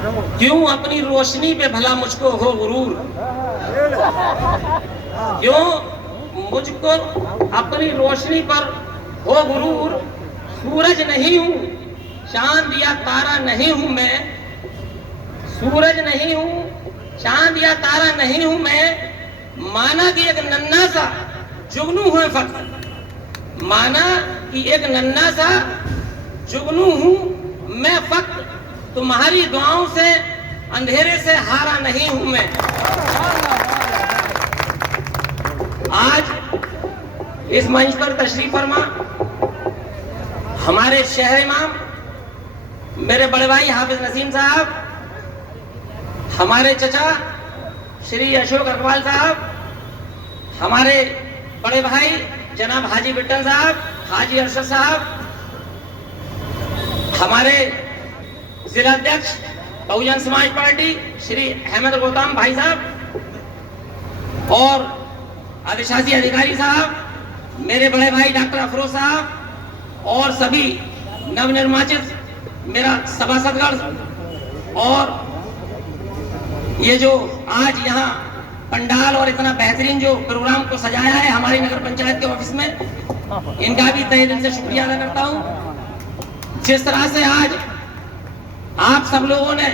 क्यों अपनी रोशनी पे भला मुझको हो गुरूर, क्यों मुझको अपनी रोशनी पर हो गुरूर। सूरज नहीं हूं, चांद या तारा नहीं हूं मैं, सूरज नहीं हूं, चांद या तारा नहीं हूं मैं। माना कि एक नन्हा सा जुगनू हूं फक्त, माना कि एक नन्हा सा जुगनू हूं मैं फक्त। तुम्हारी दुआओं से अंधेरे से हारा नहीं हूं मैं। आज इस मंच पर तशरीफ फरमा हमारे शहर इमाम मेरे बड़े भाई हाफिज नसीम साहब, हमारे चचा श्री अशोक अग्रवाल साहब, हमारे बड़े भाई जनाब हाजी बिट्टन साहब, हाजी अरशद साहब, हमारे जिला अध्यक्ष बहुजन समाज पार्टी श्री अहमद गोताम भाई साहब और अधिशासी अधिकारी साहब, मेरे बड़े भाई डॉक्टर अफरोज साहब और सभी नवनिर्वाचित मेरा सभासदगण, और ये जो आज यहाँ पंडाल और इतना बेहतरीन जो प्रोग्राम को सजाया है हमारी नगर पंचायत के ऑफिस में, इनका भी तहे दिल से शुक्रिया अदा करता हूँ। जिस तरह से आज आप सब लोगों ने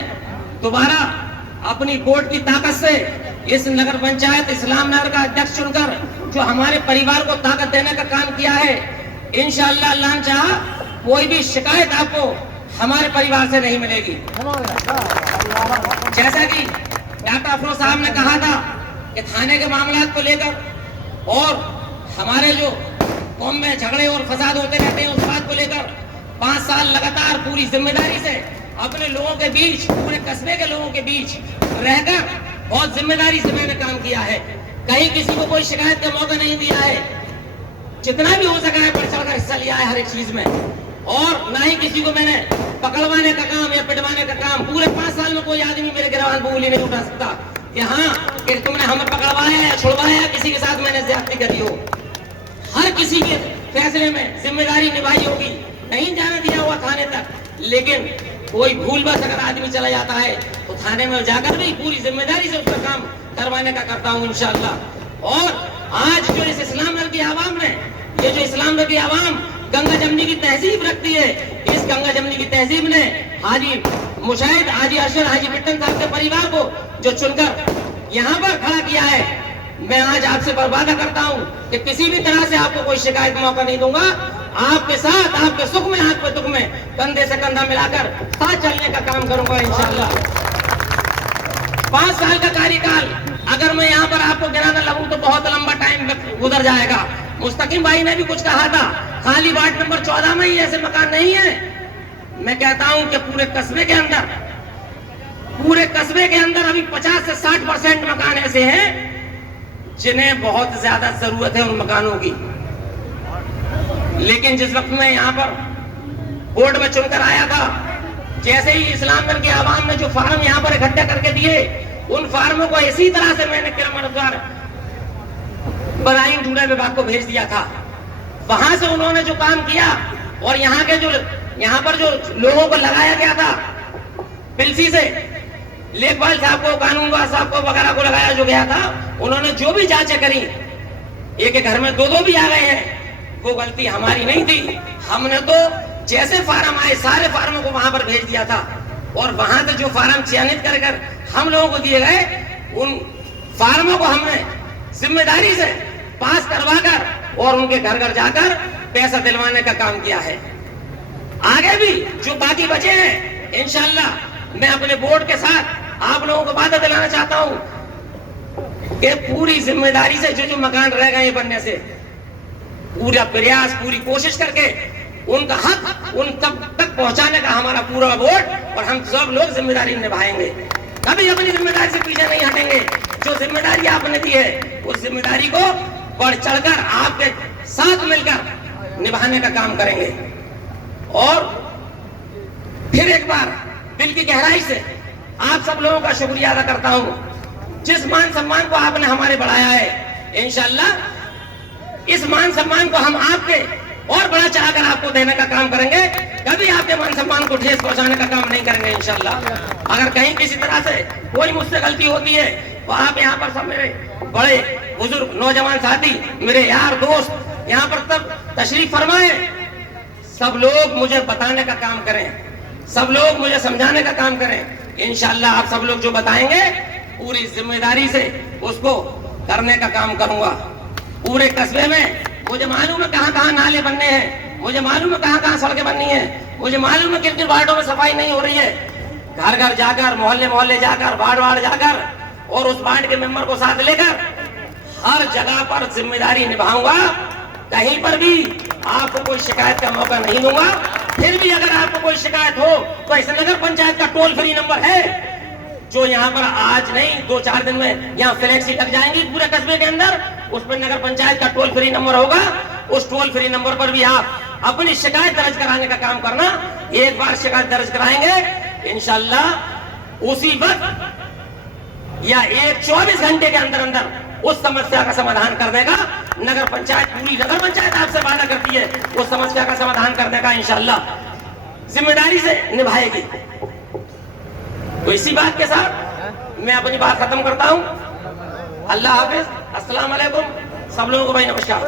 दोबारा अपनी वोट की ताकत से इस नगर पंचायत इस्लाम नगर का अध्यक्ष चुनकर जो हमारे परिवार को ताकत देने का काम किया है, इंशाअल्लाह अल्लाह ने चाहा कोई भी शिकायत आपको हमारे परिवार से नहीं मिलेगी। जैसा कि डॉक्टर अफरोज साहब ने कहा था कि थाने के मामलात को लेकर और हमारे जो कौम में झगड़े और फसाद होते रहते हैं उस बात को लेकर 5 साल लगातार पूरी जिम्मेदारी से अपने लोगों के बीच, पूरे कस्बे के लोगों के बीच रहकर बहुत जिम्मेदारी से मैंने काम किया है। कहीं किसी को कोई शिकायत का मौका नहीं दिया है, जितना भी हो सका है बढ़ चढ़कर हिस्सा लिया है हर एक चीज में, और ना ही किसी को मैंने पकड़वाने का काम या पिटवाने का काम। पूरे 5 साल में कोई आदमी मेरे गिरवान पर उंगली नहीं उठा सकता कि हाँ कि तुमने हमें पकड़वाया या छुड़वाया, किसी के साथ मैंने ज्यादती करी हो। हर किसी के फैसले में जिम्मेदारी निभाई होगी, नहीं जाने दिया हुआ थाने तक। लेकिन कोई भूल बस अगर आदमी चला जाता है तो थाने में जाकर भी पूरी जिम्मेदारी से उसका काम करवाने का करता हूँ इंशाअल्लाह। और आज जो इस इस्लाम नगर की आवाम ने, ये जो इस्लाम नगर की आवाम गंगा जमनी की तहजीब रखती है, इस गंगा जमनी की तहजीब ने हाजी मुशाहिद, हाजी अरशद, हाजी बिट्टन साहब के परिवार को जो चुनकर यहाँ पर खड़ा किया है, मैं आज आपसे वादा करता हूँ कि किसी भी तरह से आपको कोई शिकायत का मौका नहीं दूंगा। आपके साथ, आपके सुख में, हाथ पे दुख में कंधे से कंधा मिलाकर साथ चलने का काम करूंगा इंशाअल्लाह। 5 साल का कार्यकाल अगर मैं यहाँ पर आपको गिनाना लगूं तो बहुत लंबा टाइम गुजर जाएगा। मुस्तकीम भाई ने भी कुछ कहा था, खाली वार्ड नंबर 14 में ही ऐसे मकान नहीं है। मैं कहता हूं कि पूरे कस्बे के अंदर अभी 50 से 60% मकान ऐसे हैं जिन्हें बहुत ज्यादा जरूरत है उन मकानों की। लेकिन जिस वक्त मैं यहाँ पर बोर्ड में चुनकर आया था, जैसे ही इस्लामनगर की आवाम ने जो फार्म यहाँ पर इकट्ठा करके दिए, उन फार्मों को इसी तरह से मैंने क्रमवार बदायूं जूड़ा विभाग को भेज दिया था। वहां से उन्होंने जो काम किया और यहाँ पर जो लोगों को लगाया गया था पिलसी से, लेखपाल साहब को, कानूनगो साहब को वगैरह को लगाया जो गया था, उन्होंने जो भी जांचें करी, एक घर में 2-2 भी आ गए हैं, वो गलती हमारी नहीं थी। हमने तो जैसे फार्म आए सारे फार्मों को वहां पर भेज दिया था, और वहां से जो फार्म चयनित कर हम लोगों को दिए गए, उन फार्मों को हमने जिम्मेदारी से पास करवाकर और उनके घर घर जाकर पैसा दिलवाने का काम किया है। आगे भी जो बाकी बचे हैं इंशाअल्लाह मैं अपने बोर्ड के साथ आप लोगों को वादा दिलाना चाहता हूं कि पूरी जिम्मेदारी से जो मकान रह गए बनने से पूरा प्रयास, पूरी कोशिश करके उनका हक उन तक पहुंचाने का हमारा पूरा वोट, और हम सब लोग जिम्मेदारी निभाएंगे, कभी अपनी जिम्मेदारी से पीछे नहीं हटेंगे। जो जिम्मेदारी आपने दी है उस जिम्मेदारी को बढ़ चढ़कर आपके साथ मिलकर निभाने का काम करेंगे। और फिर एक बार दिल की गहराई से आप सब लोगों का शुक्रिया अदा करता हूं। जिस मान सम्मान को आपने हमारे बढ़ाया है, इंशाअल्लाह इस मान सम्मान को हम आपके और बड़ा चाहकर आपको देने का काम करेंगे। कभी आपके मान सम्मान को ठेस पहुंचाने का काम नहीं करेंगे इंशाल्लाह। अगर कहीं किसी तरह से कोई मुझसे गलती होती है तो आप यहाँ पर सब मेरे बड़े बुजुर्ग नौजवान साथी, मेरे यार दोस्त यहाँ पर तब तशरीफ फरमाए, सब लोग मुझे बताने का काम करें, सब लोग मुझे समझाने का काम करें। इंशाल्लाह आप सब लोग जो बताएंगे पूरी जिम्मेदारी से उसको करने का काम करूंगा। पूरे कस्बे में मुझे मालूम है कहाँ कहाँ नाले बनने हैं, मुझे मालूम है कहाँ कहाँ सड़कें बननी है, मुझे मालूम है किन किन वार्डों में सफाई नहीं हो रही है। घर घर जाकर, मोहल्ले मोहल्ले जाकर, वार्ड वार्ड जाकर और उस वार्ड के मेंबर को साथ लेकर हर जगह पर जिम्मेदारी निभाऊंगा। कहीं पर भी आपको कोई शिकायत का मौका नहीं दूंगा। फिर भी अगर आपको कोई शिकायत हो तो इस नगर पंचायत का टोल फ्री नंबर है, जो यहाँ पर आज नहीं 2-4 दिन में यहाँ फ्लैक्सी लग जाएंगी पूरे कस्बे के अंदर, उसमें नगर पंचायत का टोल फ्री नंबर होगा। उस टोल फ्री नंबर पर भी आप अपनी शिकायत दर्ज कराने का काम करना। एक बार शिकायत दर्ज कराएंगे इंशाल्लाह उसी वक्त या 24 घंटे के अंदर अंदर उस समस्या का समाधान करने का नगर पंचायत, पूरी नगर पंचायत आपसे वादा करती है उस समस्या का समाधान करने का इंशाल्लाह जिम्मेदारी से निभाएगी। तो इसी बात के साथ मैं अपनी बात खत्म करता हूं। अल्लाह हाफिज, अस्सलाम वालेकुम। सब लोगों को भाई नमस्कार।